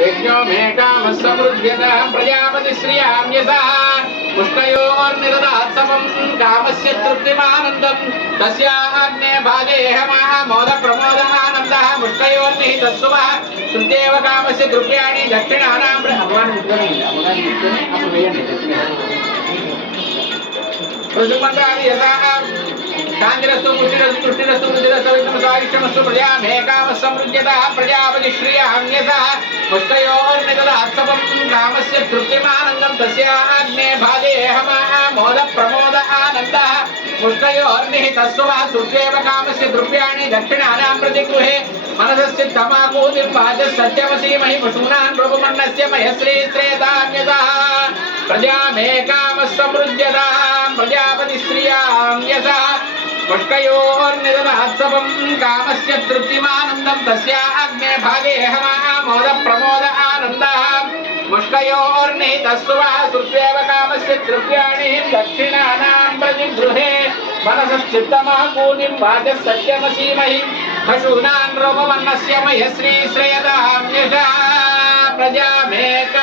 यज्ञो मे कामः समृद्ध्यतां प्रजापतिश्रियाम्यसः पुष्टयोर्निददात्सवं कामस्य तृप्तिमानन्दं तस्याग्ने भागेऽहमामोदप्रमोदानन्दः मुष्टयोर्निहितस्सुवः श्रुत्येव कामस्य द्रव्याणि दक्षिणानां प्रसुमन्दानि यथा शान्तिरस्तु पुष्टिरस्तु तुष्टिरस्तु वृद्धिरस्तु विक्रमसायुष्यमस्तु प्रजामेकामः समृद्ध्यतः प्रजापतिश्रियाम्यसः पुष्टयोर्निददात्सवं कामस्य तृप्तिमानन्दं तस्याग्ने भागेऽहमामोदप्रमोद आनन्दः मुष्टयोर्निहितस्सुवः श्रुत्येव कामस्य द्रव्याणि दक्षिणानां प्रतिगृहे मनसश्चित्तमाकूतिर्वाचः सत्यमसीमहि पशूनां प्रभुमन्नस्य मयश्री श्रेताम्यसः प्रजामेकामः समृद्ध्यतां प्रजापतिश्रियाम्यसः पुष्टयोर्निददात्सवं कामस्य तृप्तिमानन्दं तस्याग्ने भागेऽहमामोदप्रमोद आनन्दः मुष्टयोर्निहितस्सुवः श्रुत्वेव कामस्य द्रव्याणि दक्षिणानां प्रतिगृहे मनसश्चित्तमाकूतिं वाचः सत्यमसीमहि पशूनां रूपमन्नस्य मयश्री श्रेयताम्यसः प्रजामेकामः